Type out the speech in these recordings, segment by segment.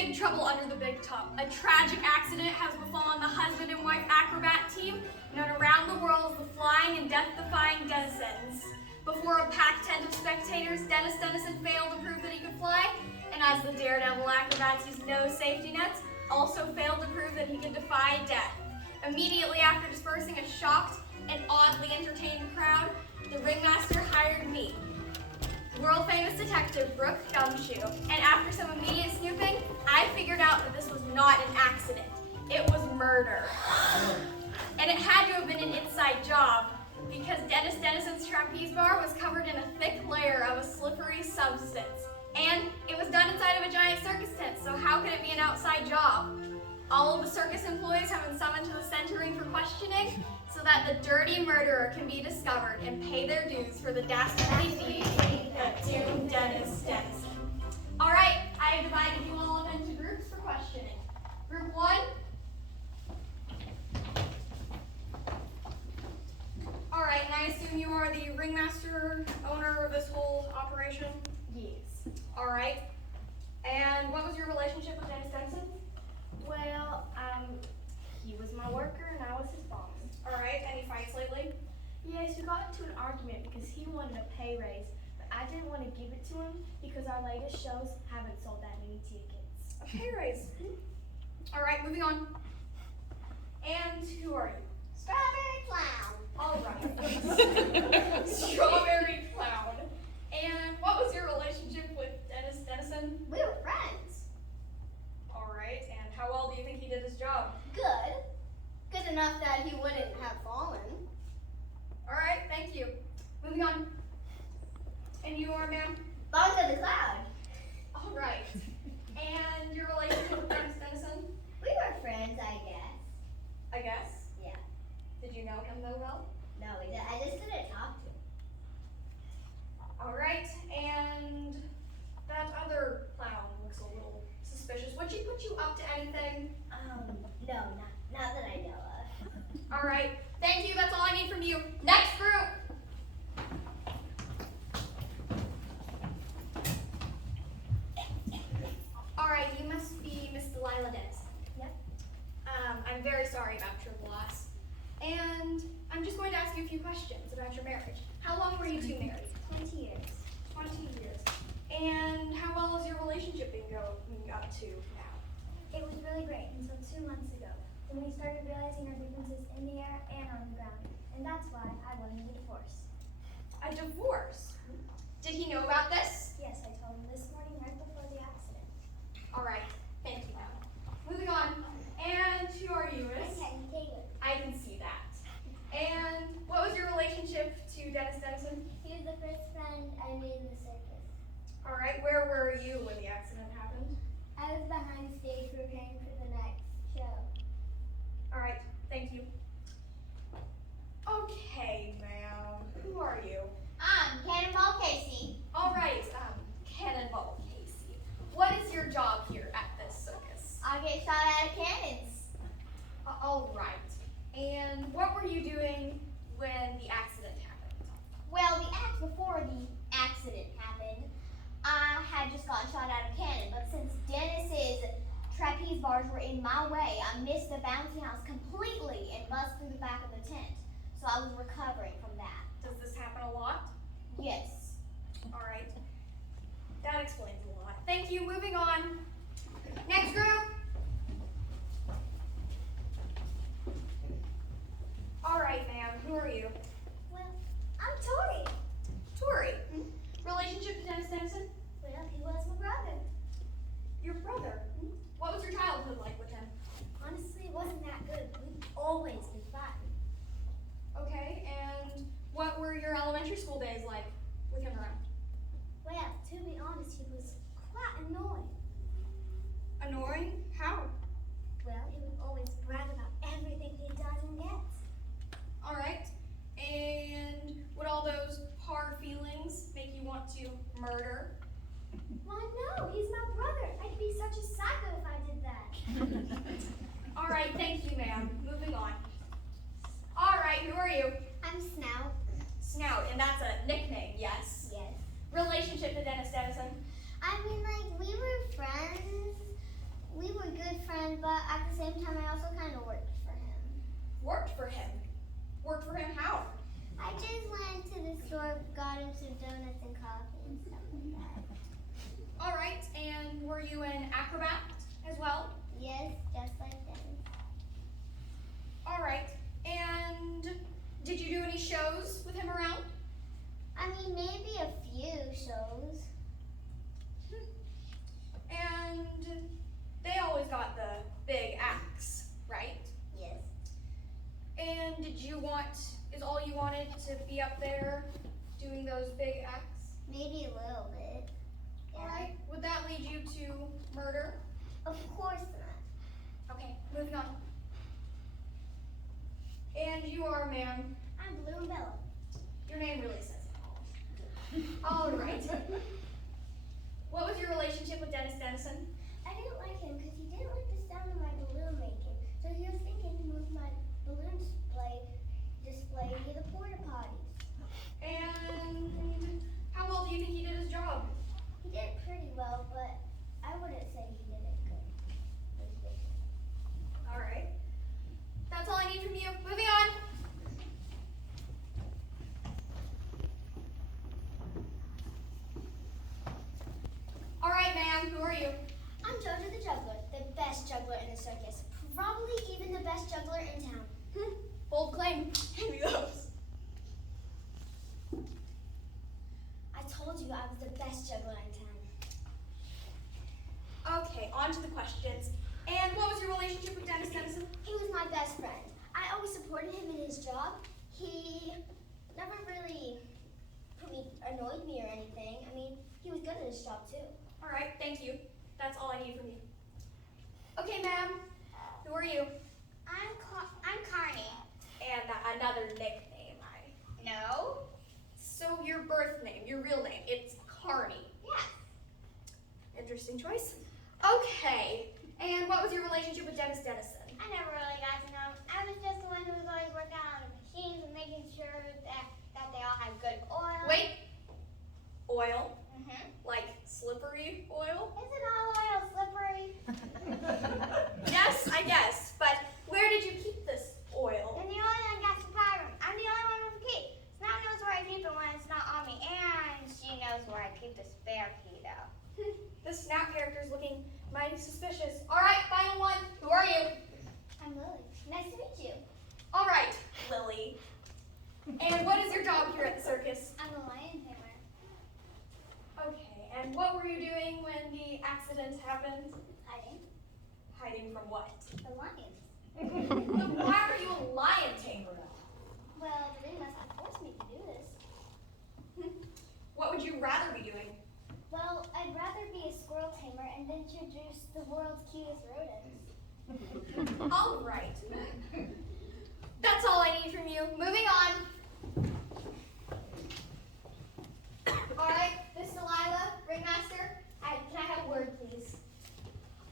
Big trouble under the big top. A tragic accident has befallen the husband and wife acrobat team, known around the world as the Flying and Death-Defying Dennisons. Before a packed tent of spectators, Dennis Dennison failed to prove that he could fly, and as the daredevil acrobats used no safety nets, also failed to prove that he could defy death. Immediately after dispersing a shocked and oddly entertained crowd, the ringmaster hired me, world-famous detective Brooke Gumshoe, and after some immediate snooping, I figured out that this was not an accident. It was murder. And it had to have been an inside job, because Dennis Dennison's trapeze bar was covered in a thick layer of a slippery substance. And it was done inside of a giant circus tent, so how could it be an outside job? All of the circus employees have been summoned to the center ring for questioning, so that the dirty murderer can be discovered and pay their dues for the dastardly deed that doomed Dennis Dennison. All right, I have divided you all up into groups for questioning. Group 1. All right, and I assume you are the ringmaster, owner of this whole operation? Yes. All right. And what was your relationship with Dennis Dennison? Well, he was my worker and I was his boss. All right, any fights lately? Yes, we got into an argument because he wanted a pay raise, but I didn't want to give it to him because our latest shows haven't sold that many tickets. A pay raise. All right, moving on. And who are you? Strawberry Clown. All right. Strawberry Clown. And what was your relationship with Dennis Dennison? We were friends. All right, and how well do you think he did his job? Good. Good enough that he wouldn't have fallen. All right, thank you. Moving on. And you are, ma'am? Bones of the Cloud. All right. And your relationship with Dennis Dennison? We were friends, I guess. I guess. Yeah. Did you know him though well? No, we did. I just didn't talk to him. All right, and that other clown looks a little suspicious. Would she put you up to anything? No, not that I know of. All right, thank you. That's all I need from you. Next group. All right, you must be Miss Delilah Dennison. Yep. I'm very sorry about your loss, and I'm just going to ask you a few questions about your marriage. How long were you two married? 20 years. 20 years. And how well is your relationship been going up to now? It was really great until 2 months ago, when we started realizing our differences in the air and on the ground, and that's why I wanted a divorce. A divorce? Did he know about this? Yes, I told him this morning right before the accident. All right, thank you, ma'am. Moving on. And who are you, Miss? I'm Taylor. I can see that. And what was your relationship to Dennis Dennison? He was the first friend I made in the circus. All right, where were you when the accident happened? I was behind stage preparing for the next show. All right, thank you. Okay, ma'am. Who are you? I'm Cannonball Casey. All right, Cannonball Casey. What is your job here at this circus? I get shot out of cannons. All right. And what were you doing when the accident happened? Well, the act before the accident happened, I had just gotten shot out of cannon, but since Dennis's trapeze bars were in my way, I missed the bouncy house completely and buzzed through the back of the tent. So I was recovering from that. Does this happen a lot? Yes. All right. That explains a lot. Thank you. Moving on. Next group. All right, ma'am. Who are you? Well, I'm Tori. Tori. Relationship to Dennis Dennison? Well, he was my brother. Your brother. What was your childhood like with him? Honestly, it wasn't that good. We've always been fighting. Okay, and what were your elementary school days like with him around? Well, to be honest, he was quite annoying. Annoying? How? Well, he would always brag about everything he does and gets. All right. And would all those hard feelings make you want to murder? Why, no, he's my brother. I'd be such a psycho if I did that. All right, thank you, ma'am. Moving on. All right, who are you? I'm Snout. Snout, and that's a nickname, yes? Yes. Relationship to Dennis Dennison? I mean, like, we were friends, Were you an acrobat as well? Yes, just like Dennis. All right. And did you do any shows with him around? I mean, maybe a few shows. And they always got the big acts, right? Yes. And is all you wanted to be up there doing those big acts? Maybe a little bit. All right. Would that lead you to murder? Of course not. Okay, moving on. And you are, ma'am. I'm Blue and Bella. Your name really says it all. All right. What was your relationship with Dennis Dennison? I didn't like him because he didn't like the sound of my balloon making. So he was thinking to move my balloon display near the porta potties. And how well do you think he did his job? He did pretty well, but I wouldn't say he did it good. All right. That's all I need from you. Moving on. All right, ma'am. Who are you? I'm Jojo the Juggler, the best juggler in the circus. Probably even the best juggler in town. Bold claim. Hand me those. I told you I was the best juggler in town. Okay, on to the questions. And what was your relationship with Dennis Dennison? He was my best friend. I always supported him in his job. He never really annoyed me or anything. I mean, he was good at his job too. All right, thank you. That's all I need from you. Okay, ma'am. Who are you? I'm Carney. And another nickname. No? So your birth name, your real name, it's Carney. Yes. Interesting choice. Okay. And what was your relationship with Dennis Dennison? I never really got to know him. I was just the one who was always working on the machines and making sure that they all had good oil. Wait. Oil? Mm-hmm. Like slippery oil? Isn't all oil slippery? Yes, I guess. But where did you keep this oil? In the oil and gas supply room. I'm the only one with a key. Snout knows where I keep it when it's not on me, and she knows where I keep the spare key, though. The Snap character's looking mighty suspicious. All right, final one. Who are you? I'm Lily. Nice to meet you. All right, Lily. And what is your job here at the circus? I'm a lion tamer. Okay, and what were you doing when the accident happened? Hiding. Hiding from what? The lions. Then why are you a lion tamer? Well, the ringmaster forced me to do this. What would you rather be doing? Well, I'd rather be a squirrel tamer and introduce the world's cutest rodents. All right. That's all I need from you. Moving on. All right, Miss Delilah, ringmaster, can I have a word, please?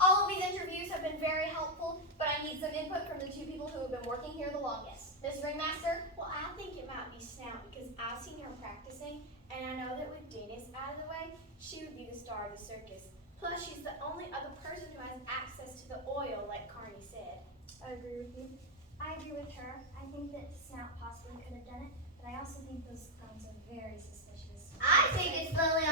All of these interviews have been very helpful, but I need some input from the two people who have been working here the longest. Miss Ringmaster? Well, I think it might be Snout because I've seen her practicing, and I know that with Dennis out of the way, she would be the star of the circus. Plus, she's the only other person who has access to the oil, like Carney said. I agree with you. I agree with her. I think that Snout possibly could have done it, but I also think those guns are very suspicious. I think it's Lily